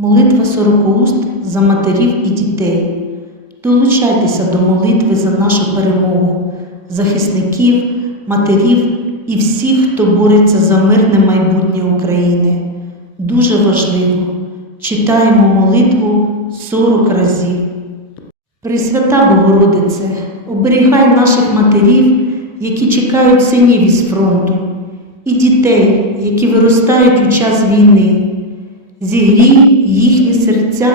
Молитва сорокоуст за матерів і дітей. Долучайтеся до молитви за нашу перемогу, захисників, матерів і всіх, хто бореться за мирне майбутнє України. Дуже важливо. Читаємо молитву 40 разів. Пресвята Богородице, оберігай наших матерів, які чекають синів із фронту, і дітей, які виростають у час війни. Зігрій їхні серця,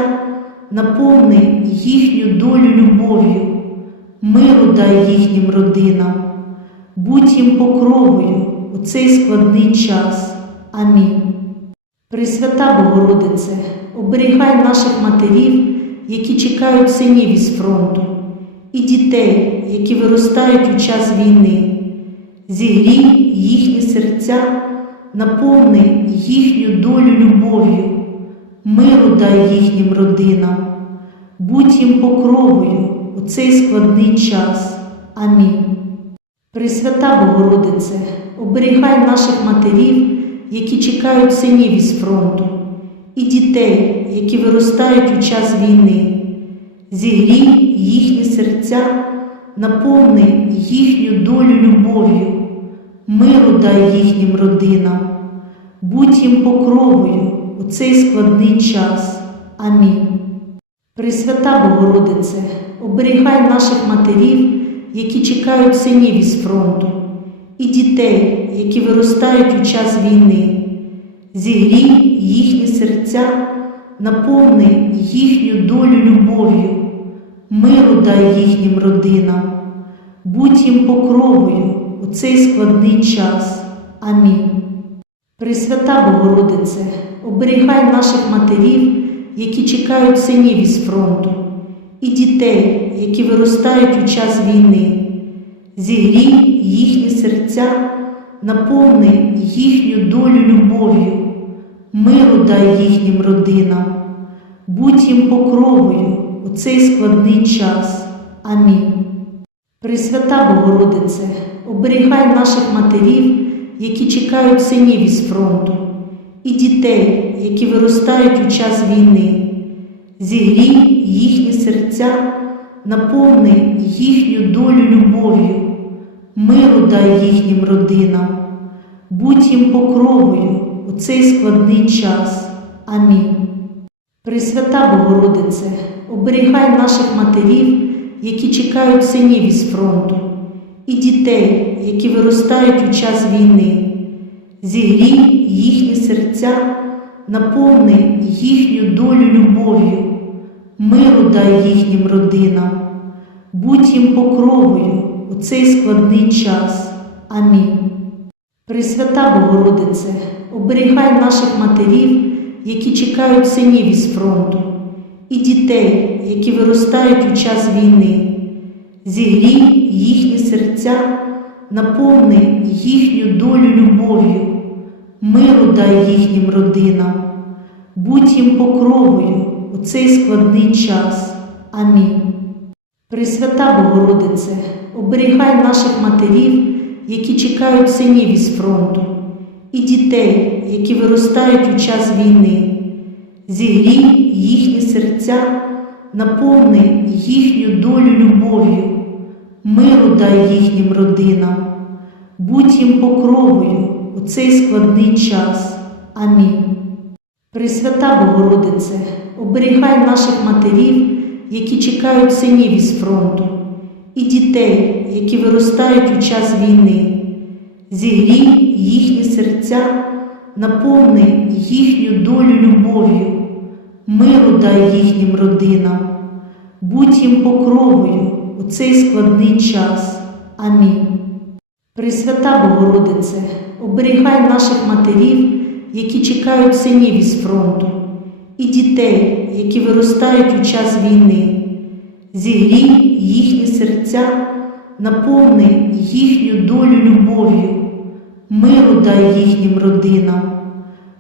наповни їхню долю любов'ю, миру дай їхнім родинам, будь їм покровою у цей складний час. Амінь. Пресвята Богородице, оберігай наших матерів, які чекають синів із фронту, і дітей, які виростають у час війни. Зігрій їхні серця, наповни їхню долю любов'ю, миру дай їхнім родинам, будь їм покровою у цей складний час. Амінь. Пресвята Богородице, оберігай наших матерів, які чекають синів із фронту, і дітей, які виростають у час війни. Зігрій їхні серця, наповни їхню долю любов'ю, миру дай їхнім родинам, будь їм покровою у цей складний час. Амінь. Пресвята Богородице, оберігай наших матерів, які чекають синів із фронту, і дітей, які виростають у час війни. Зігрій їхні серця, наповни їхню долю любов'ю, миру дай їхнім родинам, будь їм покровою у цей складний час. Амінь. Пресвята Богородице, оберігай наших матерів, які чекають синів із фронту, і дітей, які виростають у час війни. Зігрій їхні серця, наповни їхню долю любов'ю, миру дай їхнім родинам, будь їм покровою у цей складний час. Амінь. Пресвята Богородице, оберігай наших матерів, які чекають синів із фронту, і дітей, які виростають у час війни. Зігрій їхні серця, наповни їхню долю любов'ю, миру дай їхнім родинам, будь їм покровою у цей складний час. Амінь. Пресвята Богородице, оберігай наших матерів, які чекають синів із фронту, і дітей, які виростають у час війни. Зігрій їхні серця, наповни їхню долю любов'ю, миру дай їхнім родинам, будь їм покровою у цей складний час. Амінь. Пресвята Богородице, оберігай наших матерів, які чекають синів із фронту, і дітей, які виростають у час війни. Зігрій їхні серця, наповни їхню долю любов'ю, миру дай їхнім родинам, будь їм покровою у цей складний час. Амінь. Пресвята Богородице, оберігай наших матерів, які чекають синів із фронту, і дітей, які виростають у час війни. Зігрій їхні серця, наповни їхню долю любов'ю, миру дай їхнім родинам, будь їм покровою у цей складний час. Амінь. Пресвята Богородице, оберігай наших матерів, які чекають синів із фронту, і дітей, які виростають у час війни. Зігрій їхні серця, наповни їхню долю любов'ю, миру дай їхнім родинам, будь їм покровою у цей складний час. Амінь. Пресвята Богородице, оберігай наших матерів, які чекають синів із фронту, і дітей, які виростають у час війни. Зігрій їхні серця, наповни їхню долю любов'ю, миру дай їхнім родинам,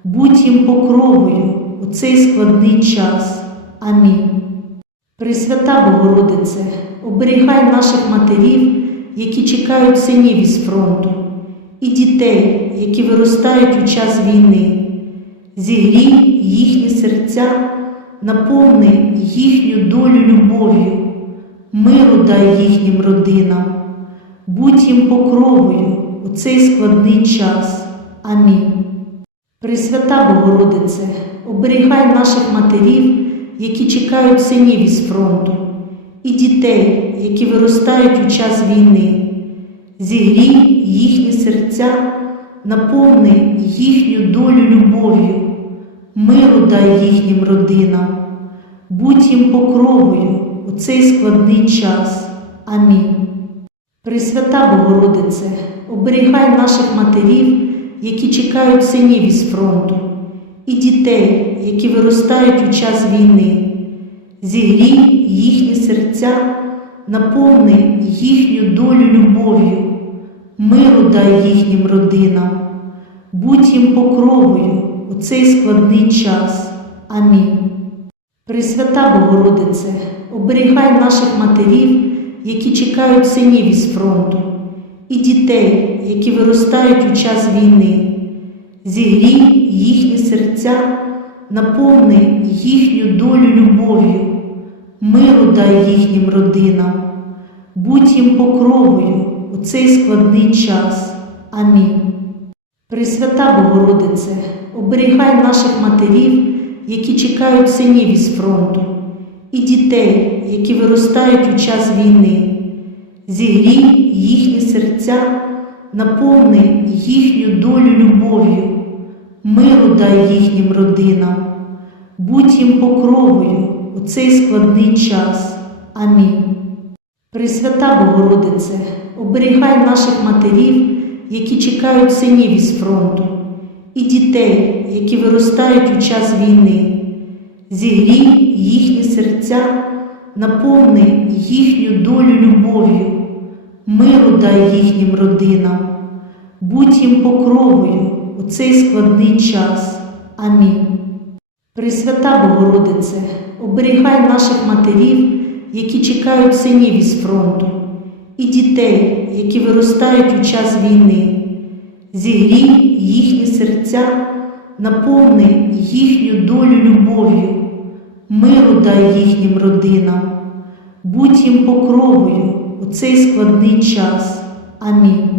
будь їм покровою у цей складний час. Амінь. Пресвята Богородице, оберігай наших матерів, які чекають синів із фронту, і дітей, які виростають у час війни. зігрій їхні серця, наповни їхню долю любов'ю, миру дай їхнім родинам, будь їм покровою у цей складний час. Амінь. Пресвята Богородице, оберігай наших матерів, які чекають синів із фронту, і дітей, які виростають у час війни. Зігрій їхні серця, наповни їхню долю любов'ю, миру дай їхнім родинам, будь їм покровою у цей складний час. Амінь. Пресвята Богородице, оберігай наших матерів, які чекають синів із фронту, і дітей, які виростають у час війни. Зігрій їхні серця, наповни їхню долю любов'ю, миру дай їхнім родинам, будь їм покровою у цей складний час. Амінь. Пресвята Богородице, оберігай наших матерів, які чекають синів із фронту, і дітей, які виростають у час війни. Зігрій їхні серця, наповни їхню долю любов'ю, миру дай їхнім родинам, будь їм покровою у цей складний час. Амінь. Пресвята Богородице, оберігай наших матерів, які чекають синів із фронту, і дітей, які виростають у час війни. Зігрій їхні серця, наповни їхню долю любов'ю, миру дай їхнім родинам, будь їм покровою у цей складний час. Амінь. Пресвята Богородице, оберігай наших матерів, які чекають синів із фронту, і дітей, які виростають у час війни. Зігрій їхні серця, наповни їхню долю любов'ю, миру дай їхнім родинам, будь їм покровою у цей складний час. Амінь. Пресвята Богородице, оберігай наших матерів, які чекають синів із фронту, і дітей, які виростають у час війни. Зігрій їхні серця, наповни їхню долю любов'ю, миру дай їхнім родинам, будь їм покровою у цей складний час. Амінь.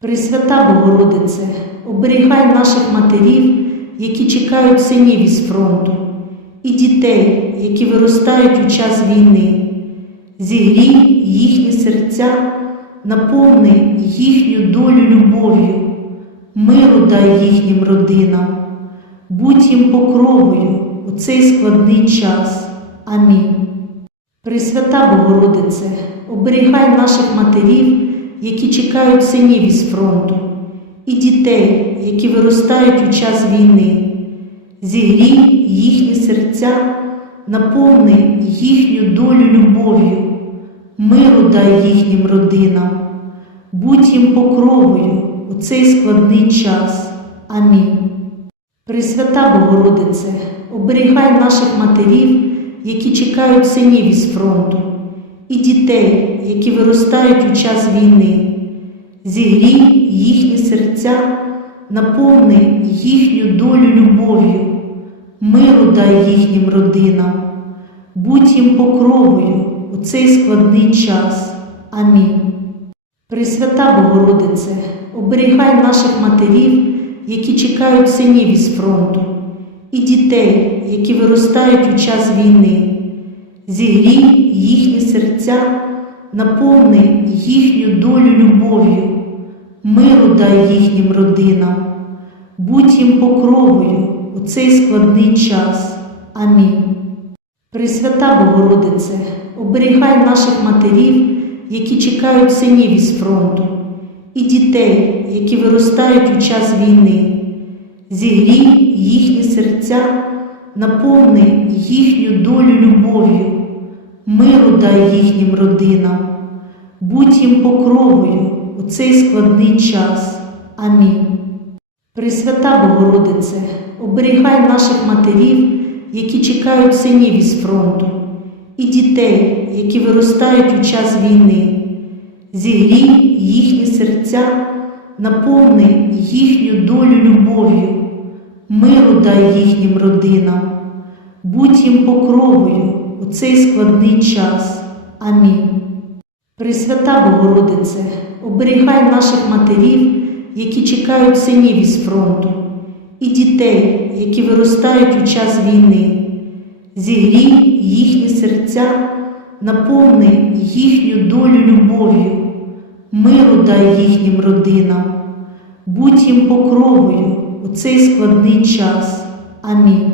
Пресвята Богородице, оберігай наших матерів, які чекають синів із фронту, і дітей, які виростають у час війни. Зігрій їхні серця, наповни їхню долю любов'ю, миру дай їхнім родинам, будь їм покровою у цей складний час. Амінь. Пресвята Богородице, оберігай наших матерів, які чекають синів із фронту, і дітей, які виростають у час війни. Зігрій їхні серця, наповни їхню долю любов'ю, миру дай їхнім родинам, будь їм покровою у цей складний час. Амінь. Пресвята Богородице, оберігай наших матерів, які чекають синів із фронту, і дітей, які виростають у час війни. Зігрій їхні серця, наповни їхню долю любов'ю, миру дай їхнім родинам, будь їм покровою у цей складний час. Амінь. Пресвята Богородице, оберігай наших матерів, які чекають синів із фронту, і дітей, які виростають у час війни. Зігрій їхні серця, наповни їхню долю любов'ю, миру дай їхнім родинам, будь їм покровою у цей складний час. Амінь. Пресвята Богородице, оберігай наших матерів, які чекають синів із фронту, і дітей, які виростають у час війни. Зігрій їхні серця, наповни їхню долю любов'ю, миру дай їхнім родинам, будь їм покровою у цей складний час. Амінь. Пресвята Богородице, оберігай наших матерів, які чекають синів із фронту, і дітей, які виростають у час війни. Зігрій їхні серця, наповни їхню долю любов'ю, миру дай їхнім родинам, будь їм покровою у цей складний час. Амінь. Пресвята Богородице, оберігай наших матерів, які чекають синів із фронту, і дітей, які виростають у час війни. Зігрій їхні серця, наповни їхню долю любов'ю, миру дай їхнім родинам, будь їм покровою у цей складний час. Амінь.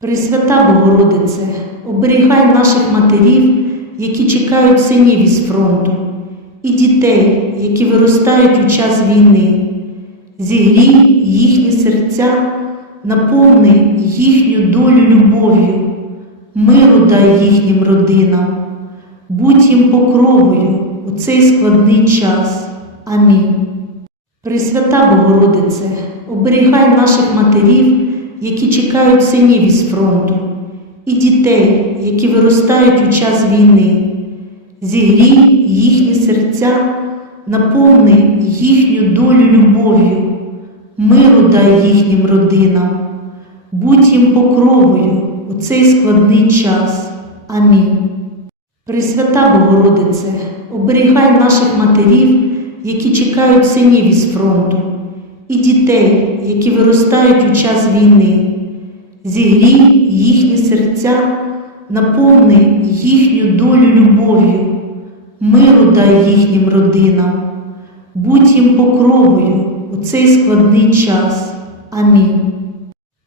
Пресвята Богородице, оберігай наших матерів, які чекають синів із фронту, і дітей, які виростають у час війни. Зігрій їхні серця, наповни їхню долю любов'ю, миру дай їхнім родинам, будь їм покровою у цей складний час. Амінь. Пресвята Богородице, оберігай наших матерів, які чекають синів із фронту, і дітей, які виростають у час війни. Зігрій їхні серця, наповни їхню долю любов'ю, миру дай їхнім родинам, будь їм покровою у цей складний час. Амінь. Пресвята Богородице, оберігай наших матерів, які чекають синів із фронту, і дітей, які виростають у час війни. Зігрій їхні серця, наповни їхню долю любов'ю, миру дай їхнім родинам, будь їм покровою у цей складний час. Амінь.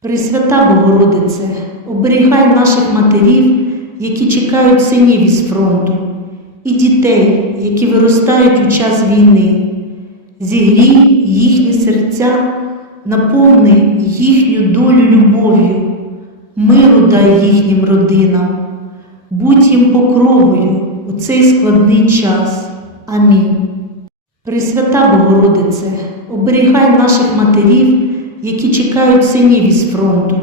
Пресвята Богородице, оберігай наших матерів, які чекають синів із фронту, і дітей, які виростають у час війни. Зігрій їхні серця, наповни їхню долю любов'ю, миру дай їхнім родинам, будь їм покровою у цей складний час. Амінь. Пресвята Богородице, оберігай наших матерів, які чекають синів із фронту,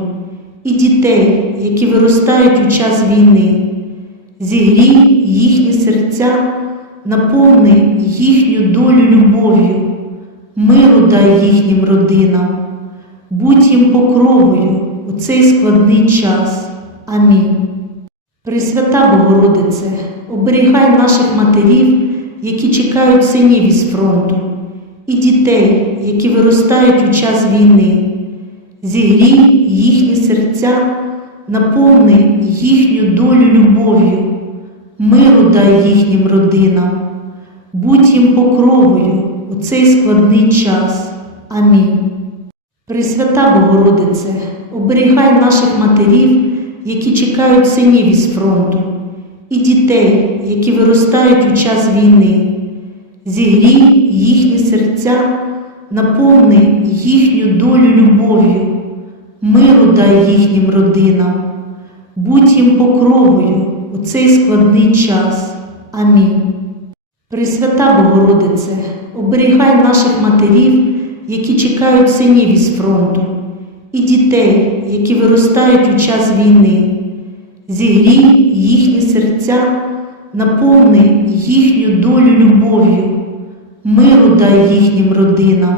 і дітей, які виростають у час війни. Зігрій їхні серця, наповни їхню долю любов'ю, миру дай їхнім родинам, будь їм покровою у цей складний час. Амінь. Пресвята Богородице, оберігай наших матерів, які чекають синів із фронту, і дітей, які виростають у час війни. Зігрій їхні серця, наповни їхню долю любов'ю, миру дай їхнім родинам, будь їм покровою у цей складний час. Амінь. Пресвята Богородице, оберігай наших матерів, які чекають синів із фронту, і дітей, які виростають у час війни. Зігрій їхні серця, наповни їхню долю любов'ю, миру дай їхнім родинам, будь їм покровою у цей складний час. Амінь. Пресвята Богородице, оберігай наших матерів, які чекають синів із фронту, і дітей, які виростають у час війни. Зігрій їхні серця, наповни їхню долю любов'ю, миру дай їхнім родинам,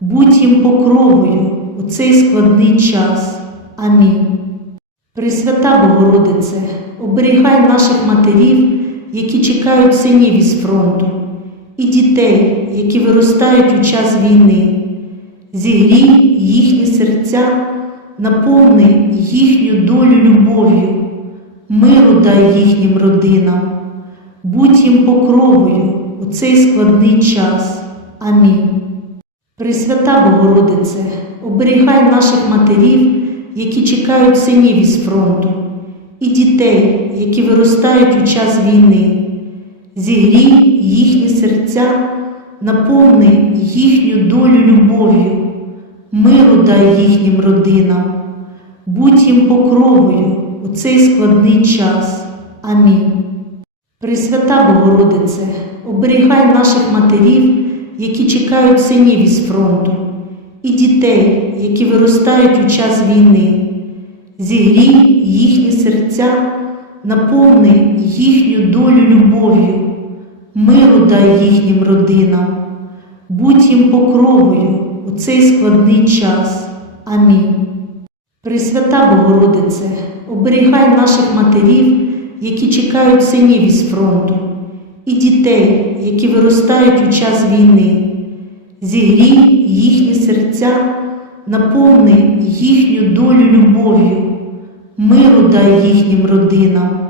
будь їм покровою у цей складний час. Амінь. Пресвята Богородице, оберігай наших матерів, які чекають синів із фронту, і дітей, які виростають у час війни. Зігрій їхні серця, наповни їхню долю любов'ю, миру дай їхнім родинам, будь їм покровою у цей складний час. Амінь. Пресвята Богородице, оберігай наших матерів, які чекають синів із фронту, і дітей, які виростають у час війни. Зігрій їхні серця, наповни їхню долю любов'ю, миру дай їхнім родинам, будь їм покровою у цей складний час. Амінь. Пресвята Богородице, оберігай наших матерів, які чекають синів із фронту, і дітей, які виростають у час війни. Зігрій їхні серця, наповни їхню долю любов'ю, миру дай їхнім родинам, будь їм покровою у цей складний час. Амінь. Пресвята Богородице, оберігай наших матерів, які чекають синів із фронту, і дітей, які виростають у час війни. Зігрій їхні серця, наповни їхню долю любов'ю, миру дай їхнім родинам,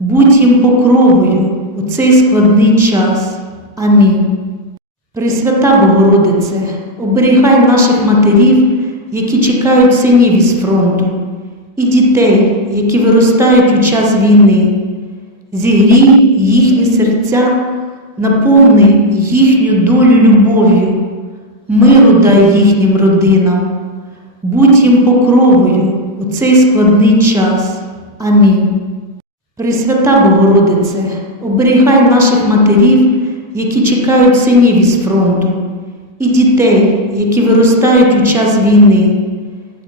будь їм покровою у цей складний час. Амінь. Пресвята Богородице, оберігай наших матерів, які чекають синів із фронту, і дітей, які виростають у час війни. Зігрій їхні серця, наповни їхню долю любов'ю, миру дай їхнім родинам, будь їм покровою у цей складний час. Амінь. Пресвята Богородице, оберігай наших матерів, які чекають синів із фронту, і дітей, які виростають у час війни.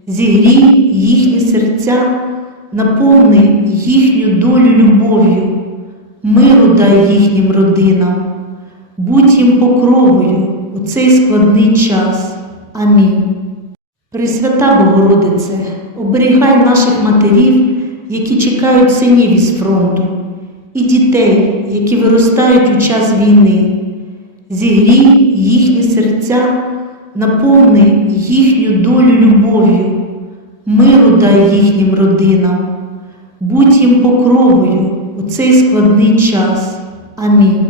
Зігрій їхні серця, наповни їхню долю любов'ю, миру дай їхнім родинам, будь їм покровою у цей складний час. Амінь. Пресвята Богородице, оберігай наших матерів, які чекають синів із фронту, і дітей, які виростають у час війни. Зігрій їхні серця, наповни їхню долю любов'ю, миру дай їхнім родинам, будь їм покровою у цей складний час. Амінь.